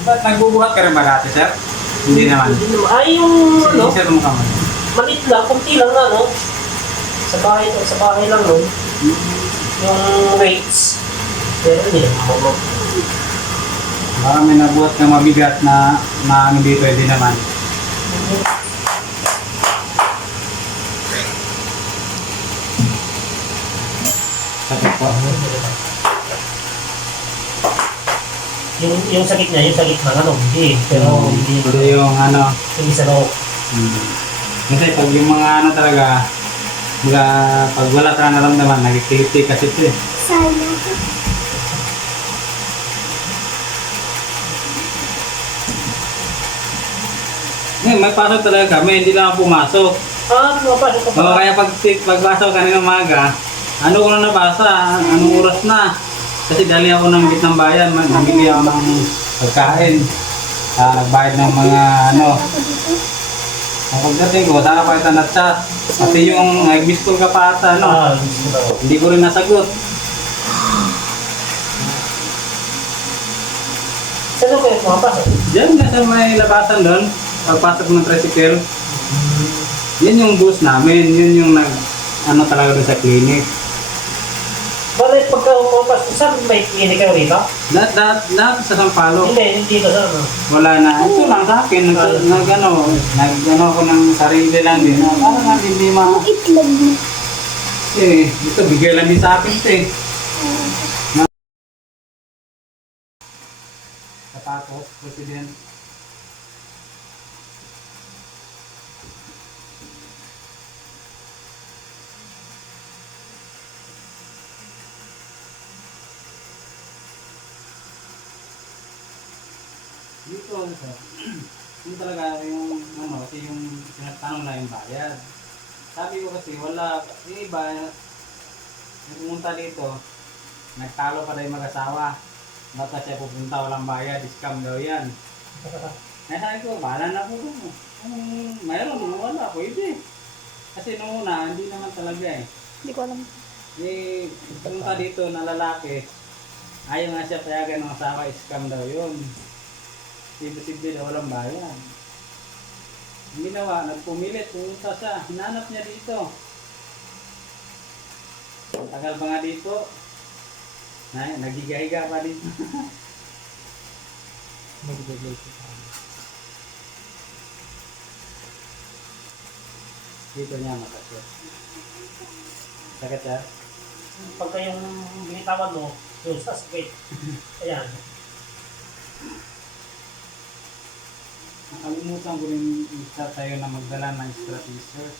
Ba't nagbubuhat ka rin ba dati, sir? Hindi naman. Ay, yung ano, Sir mo ka man. maliit lang, kunti lang na, no? Sa bahay lang, no? Yung weights. Pero hindi naman mo. Baka may nabuhat kang mabigat na ano dito, hindi naman. Sakit po. Yung sakit niya, yung sakit ng ano, hindi. Pero hindi. Pero yung ano, Yung isa no. kasi pag yung mga ano talaga, pag wala ka naramdaman, nagkikiliti kasi ito eh. May pasok talaga kami, hindi lang ako pumasok. Mapasok ka Oo, pa. kaya pagpasok kanina umaga, ano ko na nabasa, anong oras na. Kasi dali ako ng gitnang bayan, namili ako ng pagkain. Nagbayad ng mga ano. Ang pagdating ko, sana pa kita na-chat. Kasi yung nag-miss call ka pa ata, no? Hindi ko rin nasagot. Saan kayo pumapasok? Diyan nga sa may labasan doon, pagpasok ng tricycle. Yan yung bus namin, yun yung ano talaga doon sa clinic. Bakit pagka pumapasok, saan may clinic kayo rito? Lahat sa Sampalo. Hindi dito sa ano. Wala na. Ito lang sa akin. Nag-ano ako ng sarili lang din. Parang nga hindi Itlog mo. ito bigay lang din sa akin ito eh. Sapatos, president. Dito, sir. Yung talaga yung ano, kasi yung sinatanong na yung bayad. Sabi ko kasi wala, yung iba, yung pumunta dito, nagtalo pa daw yung mag-asawa. Ba't siya pupunta, walang bayad, scam daw yan. Kaya sabi ko, bahala na po. Kung mayroon, wala, pwede. Kasi nung una, hindi naman talaga eh. Hindi ko alam. Pumunta dito na lalaki, ayaw nga siya payagan ng asawa, scam daw yun. Simple daw walang bayan. Ang ginawa, nagpumilit, pumunta siya, hinanap niya dito. Tagal pa nga dito. Nagigahiga pa dito. Dito niya matasya. Sakit siya? Pagka yung binitawan mo, yung sa sakit. Ayan. Nakalimutan ko rin isa tayo na magdala ng extra t-shirt.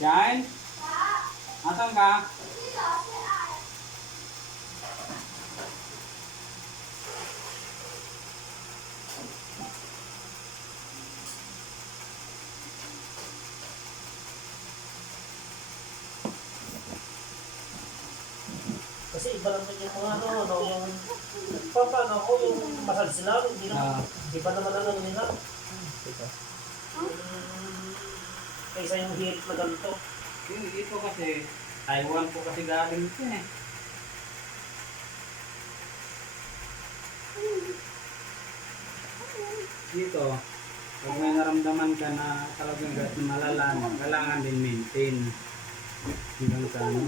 Yan? Asan ka? Kasi iba naman yung mga ano, yung paano ako, yung masal sila, hindi pa naman ano nila. Kaysa yung hirit na ganito. Dito kasi, Taiwan po kasi galing ito eh. Dito, pag may naramdaman ka na talagang malala, kailangan din maintain. Hanggang sa ano.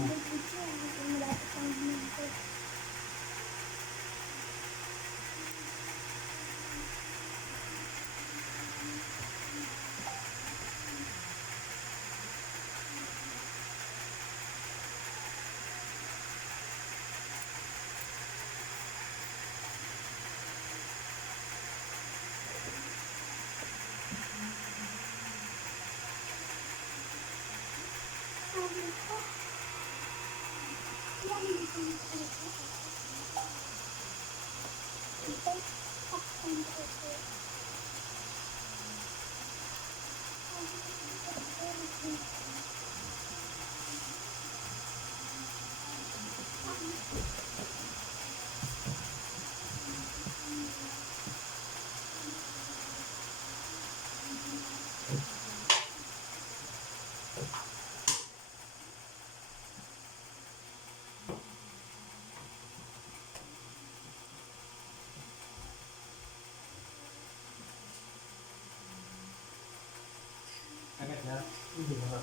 Agad na. Hindi na nga.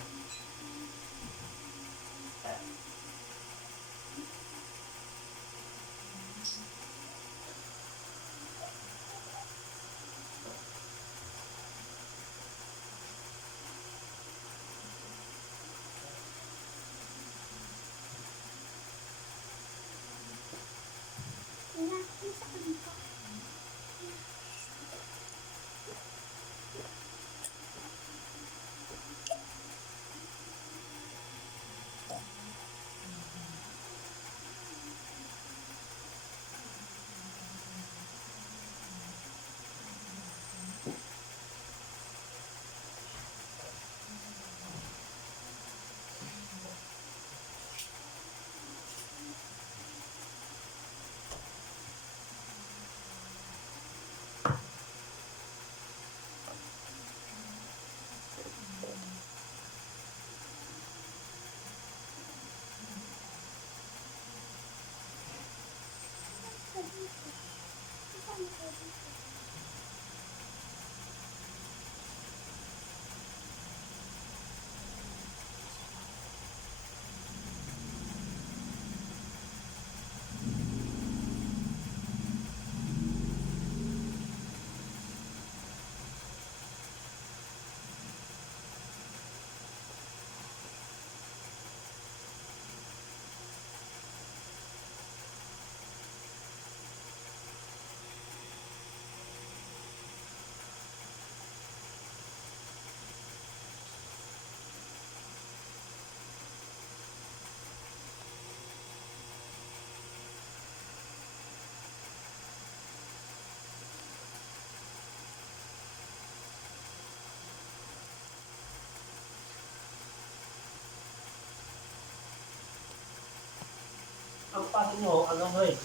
Ang pasok nyo, ano ba eh?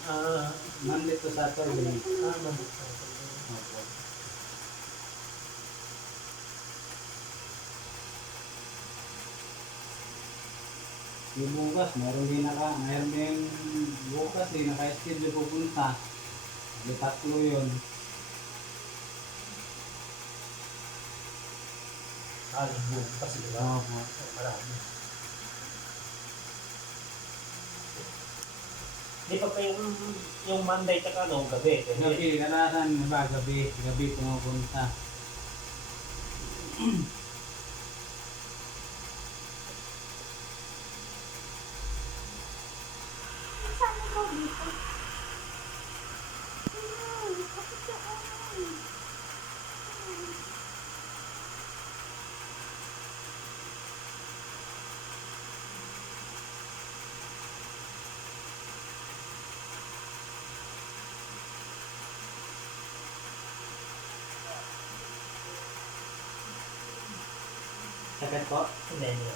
Monday to Saturday. Nandito. Opo. Yung bukas, mayroon din bukas naka-schedule pupunta. May tatlo yun. Bukas, di ba? Opo. Marami. Di pa yung Monday tsaka ano, gabi. Gabi, kadalasan ba gabi pumupunta. Sakit po? Hindi, hindi.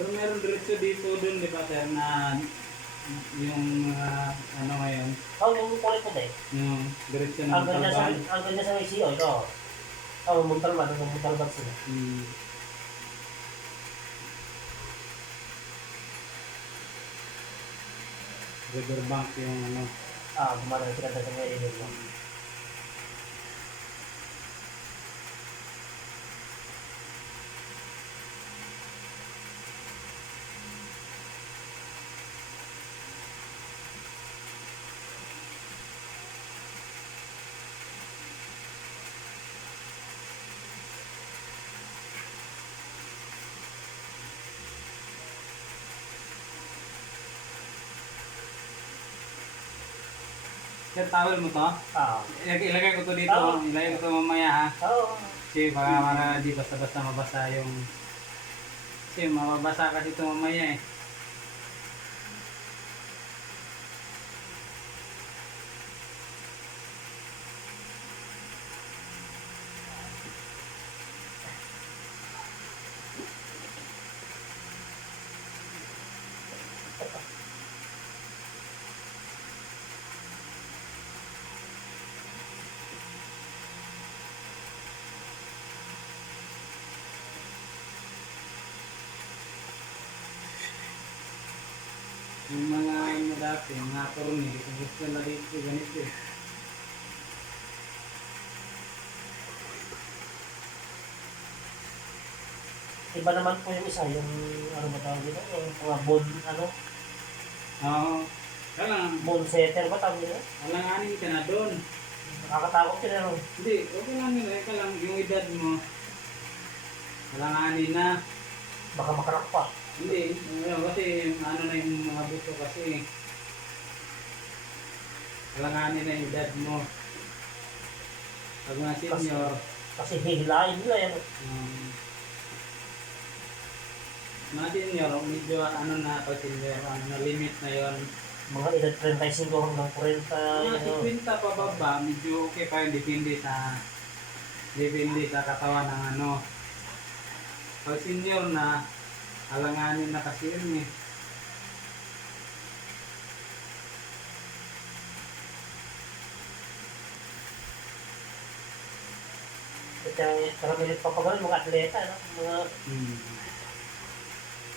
Pero meron diretso dito doon, di ba sir, na yung ano ngayon, Oh, yung kulay ko din. yung diretso ng Ang ganda sa, Talban. ang ganda sa ICO, ito. Oh, Muntalban, ang Muntalban sila. Hmm. Riverbank yung ano. Ah, gumana sila sa mga area mo. Sir, towel mo to? Ah, Ilagay ko to dito. Oo. Ilagay ko to mamaya ha. oo. Kasi baka para di basta-basta mabasa yung... Kasi mababasa kasi ito mamaya eh. Yung mga ano dati, mga turni, gusto na dito ganito eh. Iba naman po yung isa, yung ano ba tawag dito? Yung mga bone, ano? Oo. Kailangan, Bone setter ba tawag dito? alanganin ka na doon. Nakakatakot yun, ano? Hindi, okay lang nila. Ika lang, yung edad mo, alanganin na. Baka makarak pa. Hindi, kasi ano na yung mga buto kasi. Alanganin na yung edad mo. Pag mga senior, Kasi hihilain nila yan. mga senior, medyo ano na pag senior, ano na limit na yon. Mga edad 35 hanggang 40. Mga Ano. 50 pababa, medyo okay pa yun, depende sa katawan ng ano. Pag senior na, alanganin na kasi yun eh. At yung karamihan pa pa ganun, mga atleta, no? Mga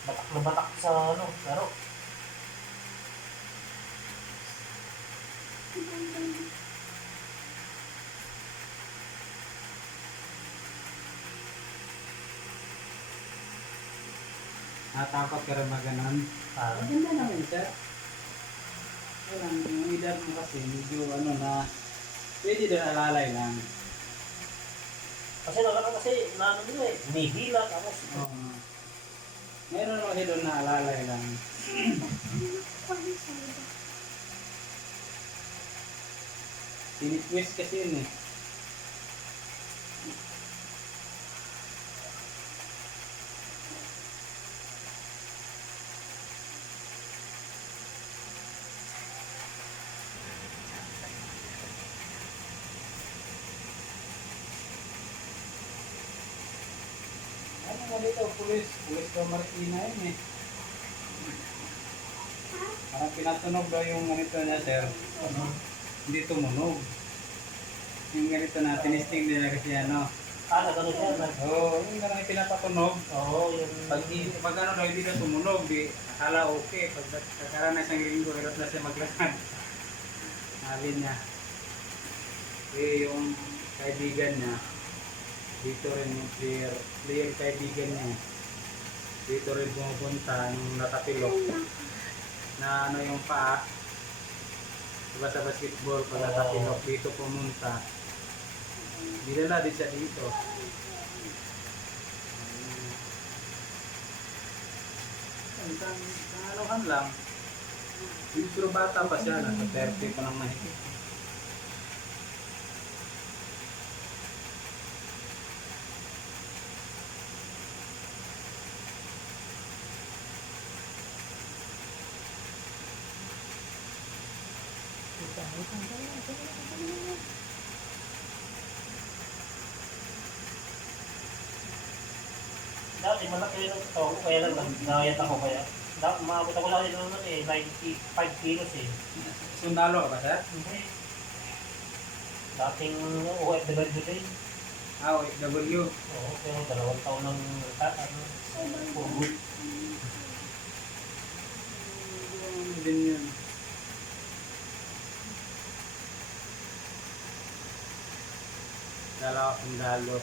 batak na batak sa ano, laro. Natakot ka rin ba ganun? Ah, Maganda naman sir. Kailan, yung edad mo kasi medyo ano na, pwede din alalay lang. kasi nagkaroon kasi na ano nila eh, humihila, tapos Oo. Meron naman kasi doon na alalay lang. Tinitwist kasi yun eh. Ano nga dito, pulis ka Marikina yun eh. Parang pinatunog daw yung ganito niya sir. ano, Hindi tumunog. Yung ganito na, tinisting nila kasi ano. nagano siya, Oo, yung ganun pinapatunog. oo, yung, Pag ano daw, hindi na tumunog, di akala okay. Pag kakaroon na isang linggo, hirap na siya maglakad. Sabi niya. Eh, yung kaibigan niya, dito rin yung player kaibigan niya. Dito rin pumupunta nung natapilok. Na ano yung paa. Diba sa basketball, pag natapilok, dito pumunta. Dinala din siya dito. Isang anuhan lang. Pero bata pa siya, nasa 30 pa lang mahigit. dati dati malaki yung ito, kaya lang nagdayat ako kaya. Maabot ako lang yun naman eh, 95 kilos eh. Sundalo ka ba, sir? Hindi. Dating OFW din. Ah, OFW. Oo, pero 2 taon ng puro. Din yun. Dalawa sundalo.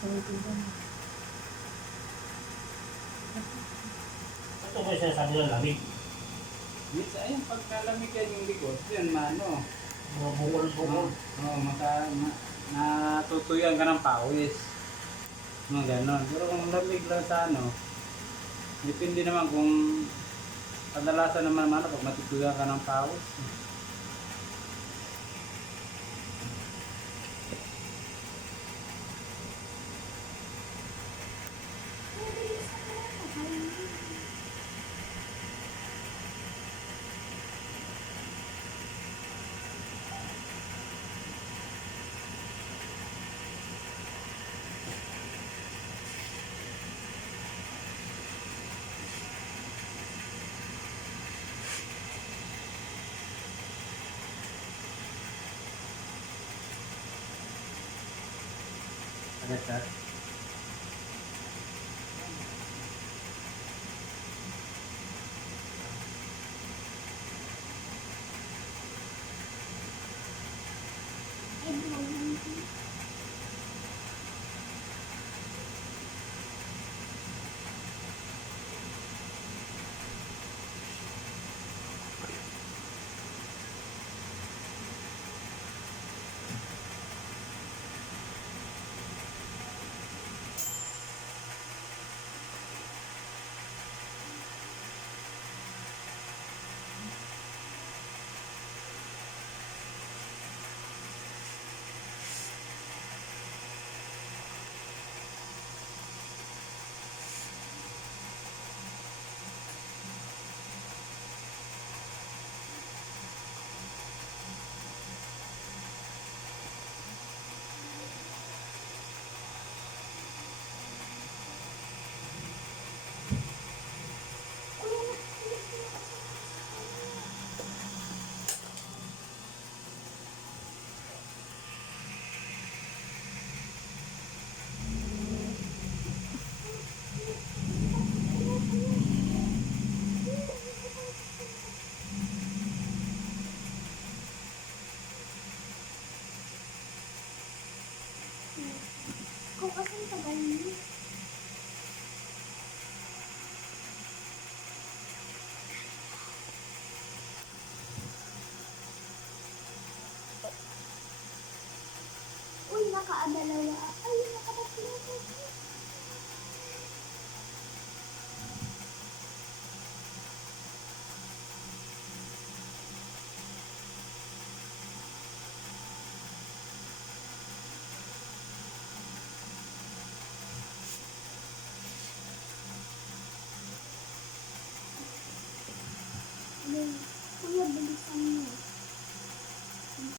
Ito ko yung sinasabi ng lamig. Minsan, ayun, pagkalamig yan yung likod, yun, mano. Mga bukol-bukol. Oo, natutuyan ka ng pawis. Mga ganon. Pero kung lamig lang sa ano, depende naman kung kadalasan naman pag matutuyan ka ng pawis. Agad ka? Kung kasing tagal niyo. Uy, nakaadalawa.